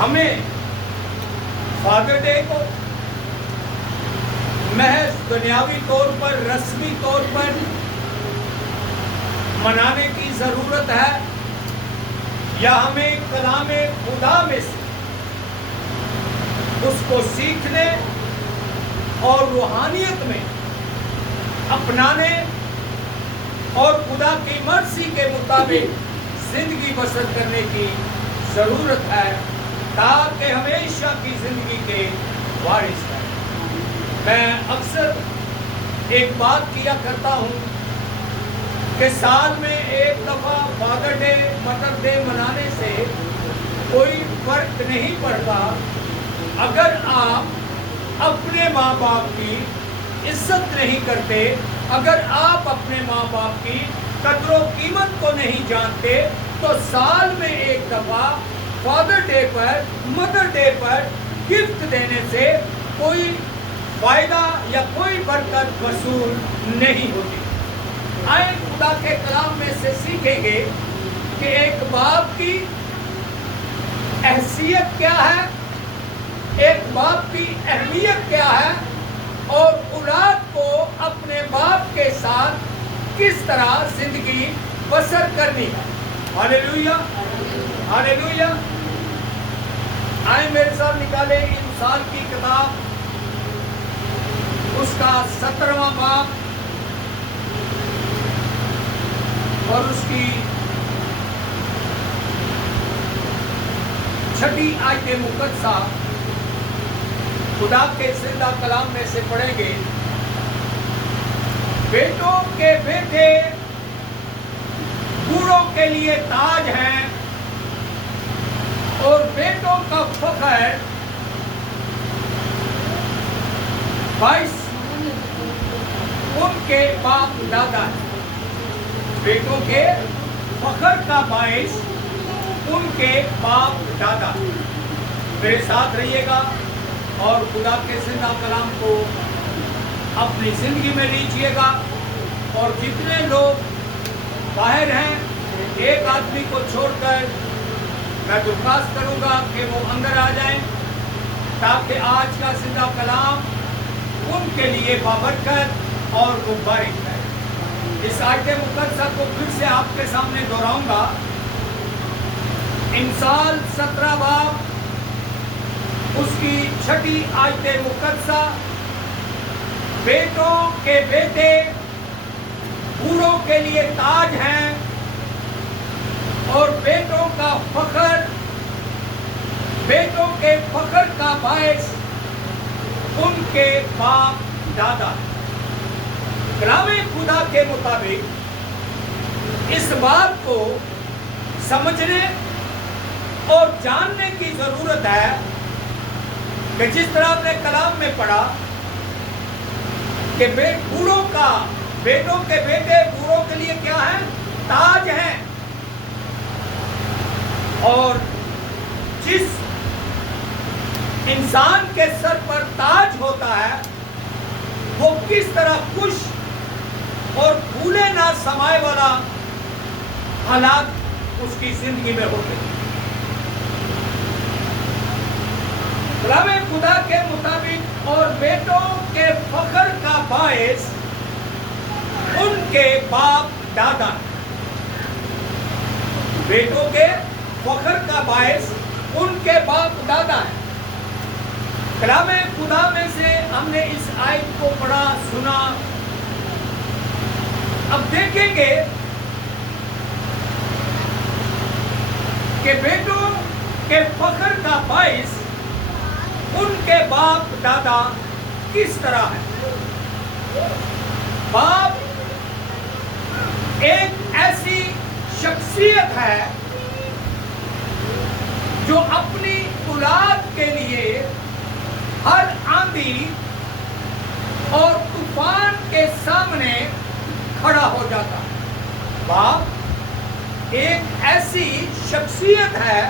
ہمیں father day کو محض دنیاوی طور پر رسمی طور پر منانے کی ضرورت ہے یا ہمیں کلام خدا میں سے اس کو سیکھنے اور روحانیت میں اپنانے اور خدا کی مرضی کے مطابق زندگی بسر کرنے کی ضرورت ہے تاکہ ہمیشہ کی زندگی کے وارث ہیں۔ میں اکثر ایک بات کیا کرتا ہوں کہ سال میں ایک دفعہ فادر ڈے مدر ڈے منانے سے کوئی فرق نہیں پڑتا اگر آپ اپنے ماں باپ کی عزت نہیں کرتے، اگر آپ اپنے ماں باپ کی قدر و قیمت کو نہیں جانتے تو سال میں ایک دفعہ فادر ڈے پر مدر ڈے پر گفٹ دینے سے کوئی فائدہ یا کوئی برکت وصول نہیں ہوتی۔ آئے خدا کے کلام میں سے سیکھیں گے کہ ایک باپ کی حیثیت کیا ہے، ایک باپ کی اہمیت کیا ہے اور اولاد کو اپنے باپ کے ساتھ کس طرح زندگی بسر کرنی ہے۔ ہاللیلویا، ہاللیلویا۔ آئیں میرے ساتھ نکالیں انسان کی کتاب، اس کا 17واں باب اور اس کی 6 آیت مقدسہ خدا کے زندہ کلام میں سے پڑھیں گے۔ بیٹوں کے بیٹے بوڑھوں کے لیے تاج ہیں اور بیٹوں کا فخر باعث ان کے باپ دادا ہے۔ بیٹوں کے فخر کا باعث ان کے باپ دادا۔ میرے ساتھ رہیے گا اور خدا کے زندہ کلام کو اپنی زندگی میں لیجیے گا، اور جتنے لوگ باہر ہیں ایک آدمی کو چھوڑ کر میں درخواست کروں گا کہ وہ اندر آ جائیں تاکہ آج کا زندہ کلام ان کے لیے بابرکت اور مبارک ہے۔ اس آیت مقدسہ کو پھر سے آپ کے سامنے دہراؤں گا۔ انسان 17 باب اس کی 6 آیت مقدسہ، بیٹوں کے بیٹے بوڑھوں کے لیے تاج ہیں اور بیٹوں کا فخر، بیٹوں کے فخر کا باعث ان کے باپ دادا۔ کلام خدا کے مطابق اس بات کو سمجھنے اور جاننے کی ضرورت ہے کہ جس طرح آپ نے کلام میں پڑھا کہ بوڑھوں کا، بیٹوں کے بیٹے بوڑھوں کے لیے کیا ہے؟ تاج ہیں، اور جس انسان کے سر پر تاج ہوتا ہے وہ کس طرح خوش اور پھولے نہ سمائے والا حالات اس کی زندگی میں ہوتے ہیں۔ کلام خدا کے مطابق اور بیٹوں کے فخر کا باعث ان کے باپ دادا، بیٹوں کے فخر کا باعث ان کے باپ دادا ہے۔ کلام خدا میں سے ہم نے اس آیت کو پڑھا، سنا۔ اب دیکھیں گے کہ بیٹوں کے فخر کا باعث ان کے باپ دادا کس طرح ہے۔ باپ ایک ایسی شخصیت ہے جو اپنی اولاد کے لیے ہر آندھی اور طوفان کے سامنے کھڑا ہو جاتا ہے۔ باپ ایک ایسی شخصیت ہے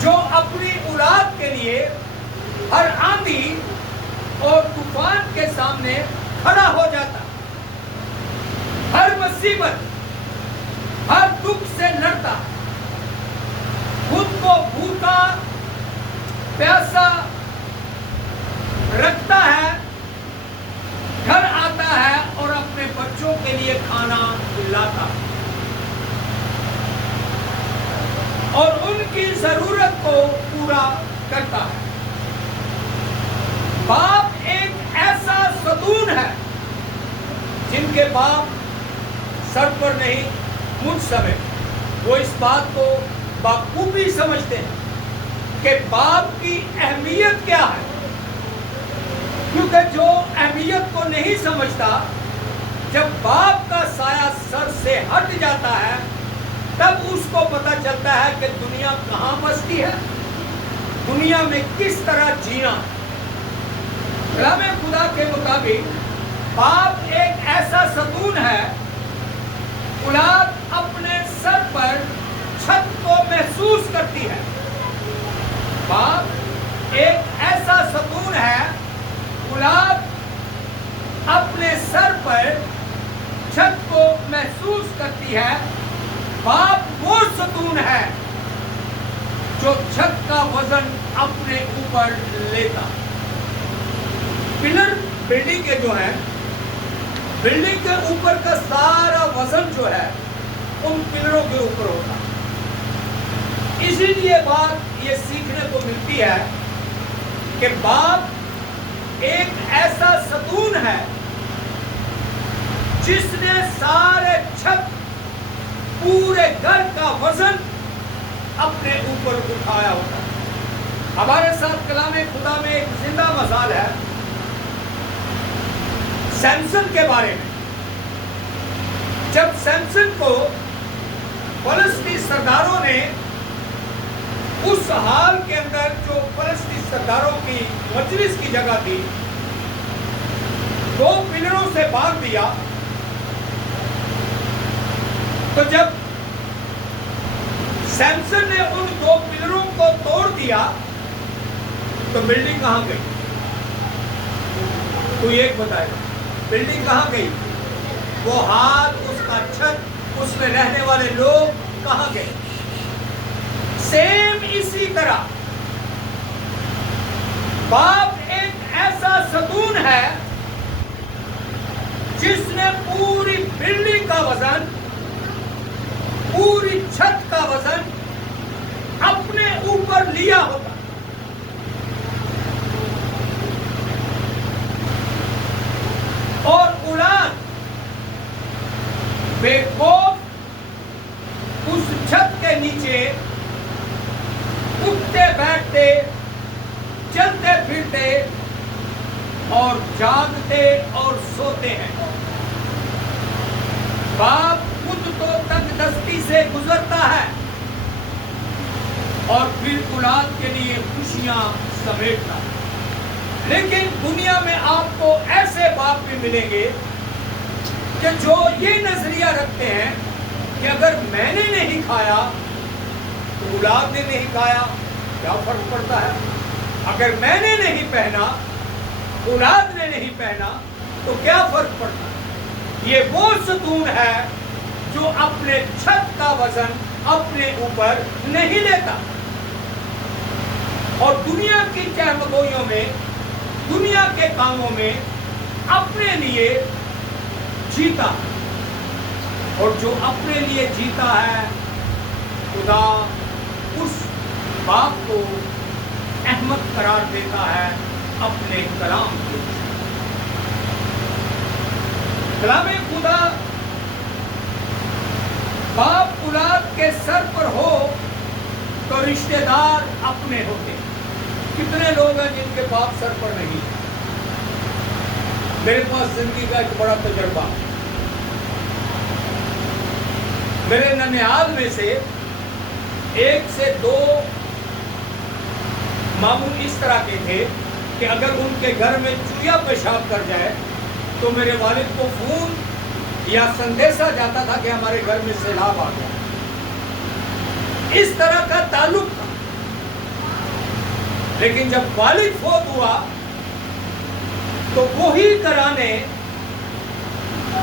جو اپنی اولاد کے لیے ہر آندھی اور طوفان کے سامنے کھڑا ہو جاتا ہے، ہر مصیبت، ہر دکھ سے لڑتا، خود کو بھوکا پیاسا رکھتا ہے، گھر آتا ہے اور اپنے بچوں کے لیے کھانا لاتا ہے اور ان کی ضرورت کو پورا کرتا ہے۔ باپ ایک ایسا ستون ہے، جن کے باپ سر پر نہیں مجھ سمیت وہ اس بات کو بخوبی سمجھتے ہیں کہ باپ کی اہمیت کیا ہے، کیونکہ جو اہمیت کو نہیں سمجھتا، جب باپ کا سایہ سر سے ہٹ جاتا ہے تب اس کو پتہ چلتا ہے کہ دنیا کہاں بستی ہے، دنیا میں کس طرح جینا۔ کلام خدا کے مطابق باپ ایک ایسا ستون ہے، اولاد اپنے سر پر چھت کو محسوس کرتی ہے۔ باپ ایک ایسا ستون ہے، اولاد اپنے سر پر چھت کو محسوس کرتی ہے۔ باپ وہ ستون ہے جو چھت کا وزن اپنے اوپر لیتا۔ پلر بلڈنگ کے جو ہیں، بلڈنگ کے اوپر کا سارا وزن جو ہے ان پلروں کے اوپر ہوتا ہے۔ اسی لیے بات یہ سیکھنے کو ملتی ہے کہ باپ ایک ایسا ستون ہے جس نے سارے چھت، پورے گھر کا وزن اپنے اوپر اٹھایا ہوتا ہے۔ ہمارے ساتھ کلام خدا میں ایک زندہ مثال ہے سیمسن کے بارے میں۔ جب سیمسن کو فلسطینی سرداروں نے اس حال کے اندر جو فلسطینی سرداروں کی مجلس کی جگہ تھی، 2 پلروں سے باندھ دیا، تو جب سیمسن نے ان 2 پلروں کو توڑ دیا تو بلڈنگ کہاں گئی؟ کوئی ایک بتائے گا بلڈنگ کہاں گئی؟ وہ حال، اس کا چھت، اس میں رہنے والے لوگ کہاں گئے؟ سیم اسی طرح باپ ایک ایسا ستون ہے جس نے پوری بلڈنگ کا وزن، پوری چھت کا وزن اپنے اوپر لیا ہوتا۔ اور اولاد بے خوف اس چھت کے نیچے اٹھتے بیٹھتے، چلتے پھرتے اور جاگتے اور سوتے ہیں۔ باپ خود تو تنگ دستی سے گزرتا ہے اور پھر اولاد کے لیے خوشیاں سمیٹتا ہے۔ لیکن دنیا میں آپ کو ایسے باپ بھی ملیں گے کہ جو یہ نظریہ رکھتے ہیں کہ اگر میں نے نہیں کھایا تو اولاد نے نہیں کھایا، کیا فرق پڑتا ہے؟ اگر میں نے نہیں پہنا، اولاد نے نہیں پہنا تو کیا فرق پڑتا ہے؟ یہ وہ ستون ہے جو اپنے چھت کا وزن اپنے اوپر نہیں لیتا اور دنیا کی چہمگوئیوں میں، دنیا کے کاموں میں اپنے لیے جیتا۔ اور جو اپنے لیے جیتا ہے، خدا اس باپ کو احمد قرار دیتا ہے اپنے کلام کے۔ کلام خدا باپ اولاد کے سر پر ہو تو رشتہ دار اپنے ہوتے۔ کتنے لوگ ہیں جن کے باپ سر پر نہیں؟ میرے پاس زندگی کا ایک بڑا تجربہ، میرے ننیال میں سے 1 سے 2 ماموں اس طرح کے تھے کہ اگر ان کے گھر میں چوہا پیشاب کر جائے تو میرے والد کو فون یا سندیشہ جاتا تھا کہ ہمارے گھر میں سیلاب آ گیا۔ اس طرح کا تعلق تھا۔ لیکن جب والد فوت ہوا تو وہی گھرانے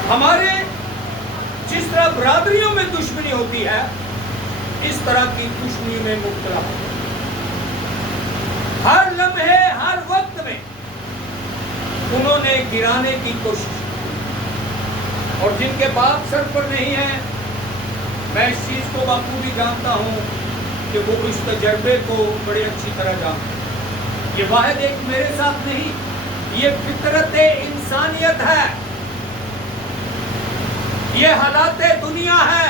ہمارے، جس طرح برادریوں میں دشمنی ہوتی ہے، اس طرح کی دشمنی میں مبتلا ہو۔ ہر انہوں نے گرانے کی کوشش کی، اور جن کے باپ سر پر نہیں ہیں، میں اس چیز کو بخوبی جانتا ہوں کہ وہ اس تجربے کو بڑے اچھی طرح جانتے ہیں۔ یہ واحد ایک میرے ساتھ نہیں، یہ فطرت انسانیت ہے، یہ حالات دنیا ہے۔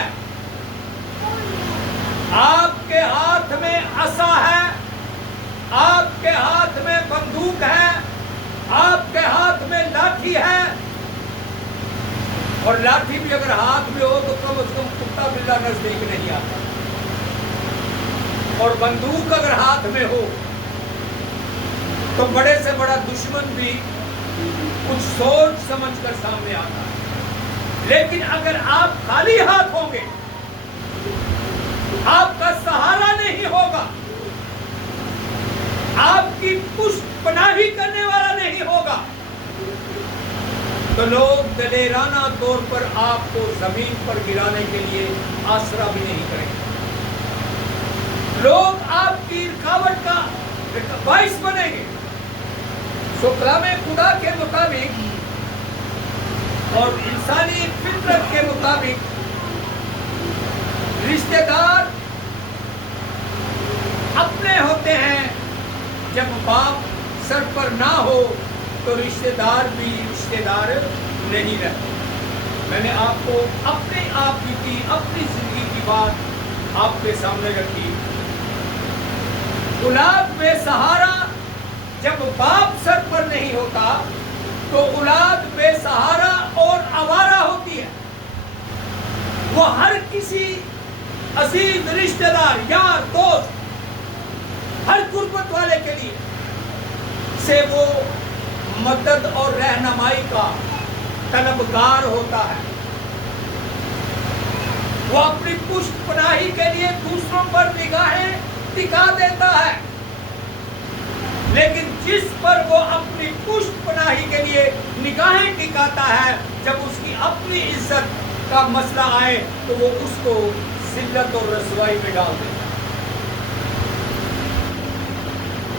آپ کے ہاتھ میں عصا ہے، آپ کے ہاتھ میں بندوق ہے، آپ کے ہاتھ میں لاٹھی ہے، اور لاٹھی بھی اگر ہاتھ میں ہو تو کم از کم کتا بلا نزدیک نہیں آتا، اور بندوق اگر ہاتھ میں ہو تو بڑے سے بڑا دشمن بھی کچھ سوچ سمجھ کر سامنے آتا ہے۔ لیکن اگر آپ خالی ہاتھ ہوں گے، آپ کا سہارا نہیں ہوگا، آپ کی پشت پناہی کرنے والا نہیں ہوگا، تو لوگ دلیرانہ طور پر آپ کو زمین پر گرانے کے لیے آسرا بھی نہیں کریں گے۔ لوگ آپ کی رکاوٹ کا باعث بنیں گے۔ سو کلام خدا کے مطابق اور انسانی فطرت کے مطابق رشتہ دار اپنے ہوتے ہیں۔ جب باپ سر پر نہ ہو تو رشتہ دار بھی رشتہ دار نہیں رہتے۔ میں نے آپ کو اپنے آپ کی اپنی زندگی کی بات آپ کے سامنے رکھی۔ اولاد بے سہارا جب باپ سر پر نہیں ہوتا تو اولاد بے سہارا اور آوارہ ہوتی ہے۔ وہ ہر کسی عزیز رشتہ دار، یار، دوست، ہر قربت والے کے لیے سے وہ مدد اور رہنمائی کا طلبگار ہوتا ہے۔ وہ اپنی پشت پناہی کے لیے دوسروں پر نگاہیں ٹکا دیتا ہے، لیکن جس پر وہ اپنی پشت پناہی کے لیے نگاہیں ٹکاتا ہے، جب اس کی اپنی عزت کا مسئلہ آئے تو وہ اس کو ذلت اور رسوائی میں ڈال دیتا ہے۔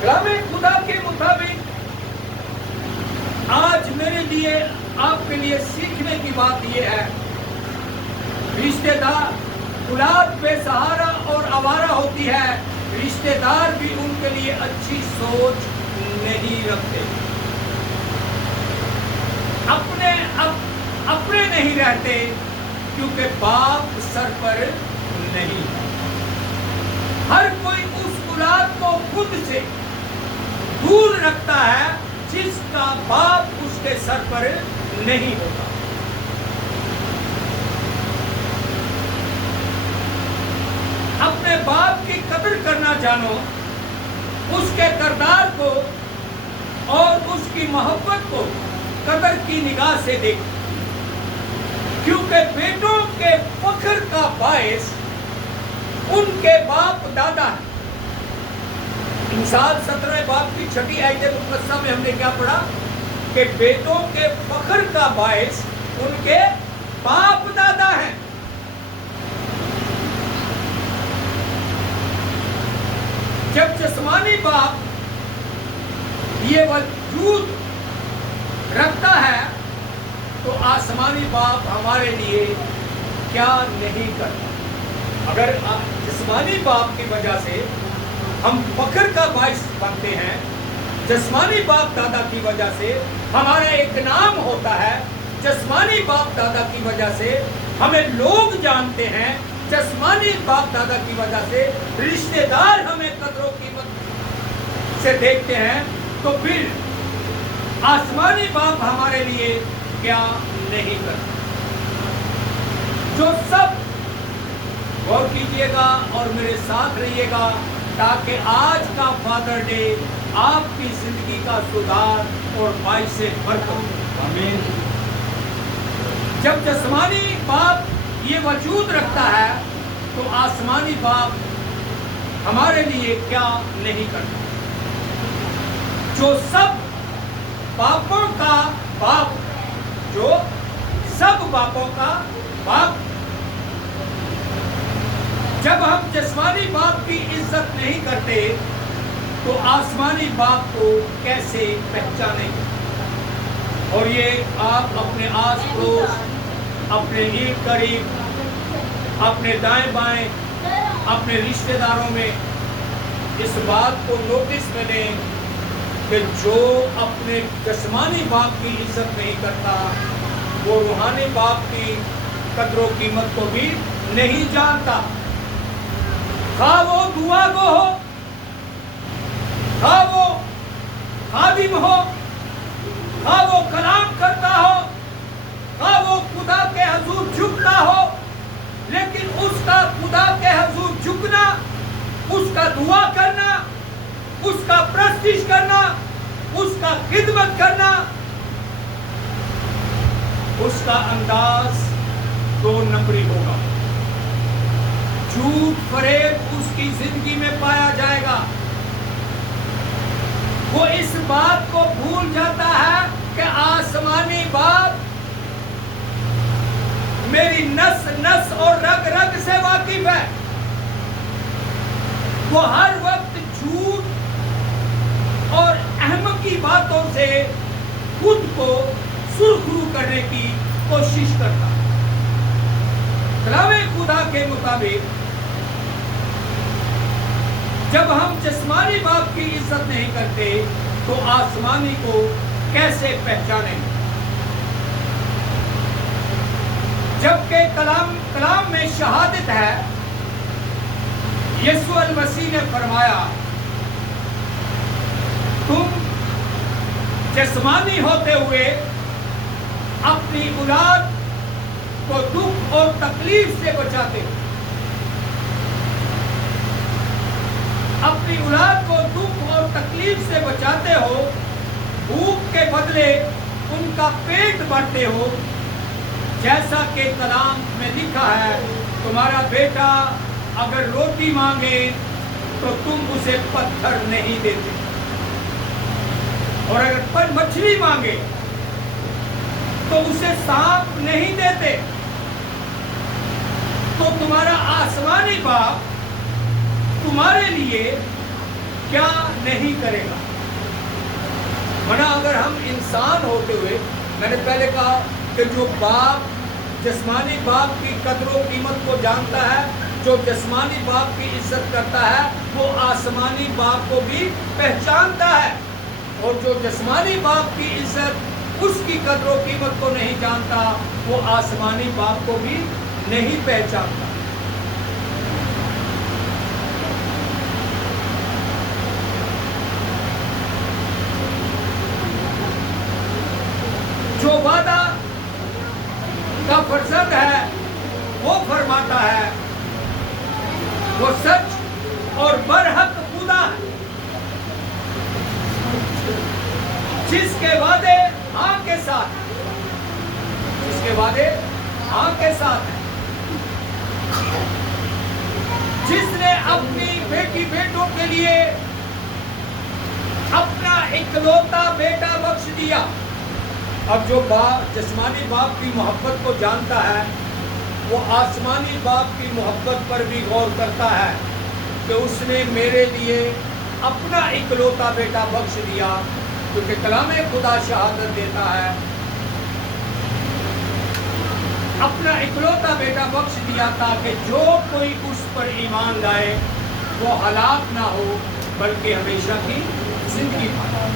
کلام خدا کے مطابق آج میرے لیے، آپ کے لیے سیکھنے کی بات یہ ہے، رشتہ دار اولاد بے سہارا اور آوارہ ہوتی ہے، رشتہ دار بھی ان کے لیے اچھی سوچ نہیں رکھتے، اپنے نہیں رہتے، کیونکہ باپ سر پر نہیں۔ ہر کوئی اس اولاد کو خود سے دور رکھتا ہے جس کا باپ اس کے سر پر نہیں ہوتا۔ اپنے باپ کی قدر کرنا جانو، اس کے کردار کو اور اس کی محبت کو قدر کی نگاہ سے دیکھو، کیونکہ بیٹوں کے فخر کا باعث ان کے باپ دادا ہیں۔ انسان 17 باب کی 6 آیت مقدسہ میں ہم نے کیا پڑھا کہ بیٹوں کے فخر کا باعث ان کے باپ دادا ہیں۔ جب جسمانی باپ یہ وجود رکھتا ہے تو آسمانی باپ ہمارے لیے کیا نہیں کرتا۔ اگر جسمانی باپ کی وجہ سے ہم فخر کا باعث بنتے ہیں، جسمانی باپ دادا کی وجہ سے ہمارا ایک نام ہوتا ہے، جسمانی باپ دادا کی وجہ سے ہمیں لوگ جانتے ہیں، جسمانی باپ دادا کی وجہ سے رشتہ دار ہمیں قدر و قیمت سے دیکھتے ہیں، تو پھر آسمانی باپ ہمارے لیے کیا نہیں کرتا۔ جو سب غور کیجئے گا اور میرے ساتھ رہیے گا تاکہ آج کا فادر ڈے آپ کی زندگی کا سدھار اور باعث برکت ہو۔ آمین۔ جب جسمانی باپ یہ وجود رکھتا ہے تو آسمانی باپ ہمارے لیے کیا نہیں کرتا۔ جو سب باپوں کا باپ، جو سب باپوں کا باپ، جب ہم جسمانی باپ کی عزت نہیں کرتے تو آسمانی باپ کو کیسے پہچانیں گے؟ اور یہ آپ اپنے آس پڑوس، اپنے ارد قریب، اپنے دائیں بائیں، اپنے رشتہ داروں میں اس بات کو نوٹس میں لیں کہ جو اپنے جسمانی باپ کی عزت نہیں کرتا وہ روحانی باپ کی قدر و قیمت کو بھی نہیں جانتا. خواہ وہ دعا گو ہو، خواہ وہ خادم ہو، خواہ وہ کلام کرتا ہو، خواہ وہ خدا کے حضور جھکتا ہو، لیکن اس کا خدا کے حضور جھکنا، اس کا دعا کرنا، اس کا پرستش کرنا، اس کا خدمت کرنا، اس کا انداز 2 نمبری ہوگا. جھوٹ فریب اس کی زندگی میں پایا جائے گا. وہ اس بات کو بھول جاتا ہے کہ آسمانی باپ میری نس نس اور رگ رگ سے واقف ہے. وہ ہر وقت جھوٹ اور احمقی باتوں سے خود کو سرخرو کرنے کی کوشش کرتا ہے. کلام خدا کے مطابق جب ہم جسمانی باپ کی عزت نہیں کرتے تو آسمانی کو کیسے پہچانیں؟ جبکہ کلام میں شہادت ہے. یسوع المسیح نے فرمایا تم جسمانی ہوتے ہوئے اپنی اولاد کو دکھ اور تکلیف سے بچاتے ہو. اپنی اولاد کو دکھ اور تکلیف سے بچاتے ہو، بھوک کے بدلے ان کا پیٹ بھرتے ہو. جیسا کہ کلام میں لکھا ہے تمہارا بیٹا اگر روٹی مانگے تو تم اسے پتھر نہیں دیتے، اور اگر مچھلی مانگے تو اسے سانپ نہیں دیتے. تو تمہارا آسمانی باپ تمہارے لیے کیا نہیں کرے گا؟ ورنہ اگر ہم انسان ہوتے ہوئے، میں نے پہلے کہا کہ جو باپ جسمانی باپ کی قدر و قیمت کو جانتا ہے، جو جسمانی باپ کی عزت کرتا ہے، وہ آسمانی باپ کو بھی پہچانتا ہے. اور جو جسمانی باپ کی عزت، اس کی قدر و قیمت کو نہیں جانتا، وہ آسمانی باپ کو بھی نہیں پہچانتا. جو وعدہ کا فرزند ہے وہ فرماتا ہے وہ سچ اور برحق خدا ہے، جس کے وعدے ہاں کے ساتھ ہیں، جس کے وعدے ہاں کے ساتھ ہیں، جس نے اپنی بیٹی بیٹوں کے لیے اپنا اکلوتا بیٹا بخش دیا. اب جو باپ جسمانی باپ کی محبت کو جانتا ہے وہ آسمانی باپ کی محبت پر بھی غور کرتا ہے کہ اس نے میرے لیے اپنا اکلوتا بیٹا بخش دیا. کیونکہ کلام خدا شہادت دیتا ہے اپنا اکلوتا بیٹا بخش دیا تاکہ جو کوئی اس پر ایمان لائے وہ ہلاک نہ ہو بلکہ ہمیشہ کی زندگی پائے.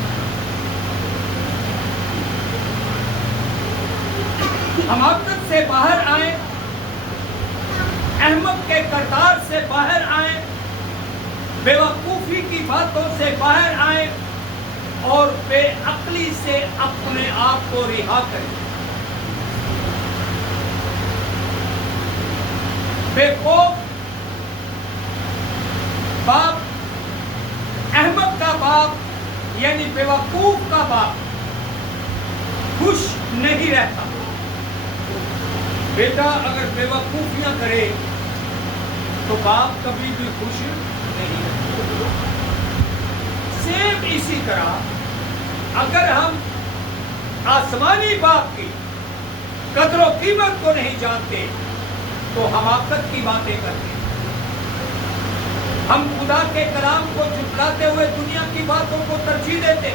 حماقت سے باہر آئیں، احمق کے کردار سے باہر آئیں، بے وقوفی کی باتوں سے باہر آئیں اور بے عقلی سے اپنے آپ کو رہا کریں. بے خوف باپ، احمق کا باپ یعنی بے وقوف کا باپ خوش نہیں رہتا. بیٹا اگر بے وقوفیاں کرے تو باپ کبھی بھی خوش نہیں رہتا. سیم اسی طرح اگر ہم آسمانی باپ کی قدر و قیمت کو نہیں جانتے تو حماقت کی باتیں کرتے ہیں. ہم خدا کے کلام کو جھٹلاتے ہوئے دنیا کی باتوں کو ترجیح دیتے.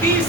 30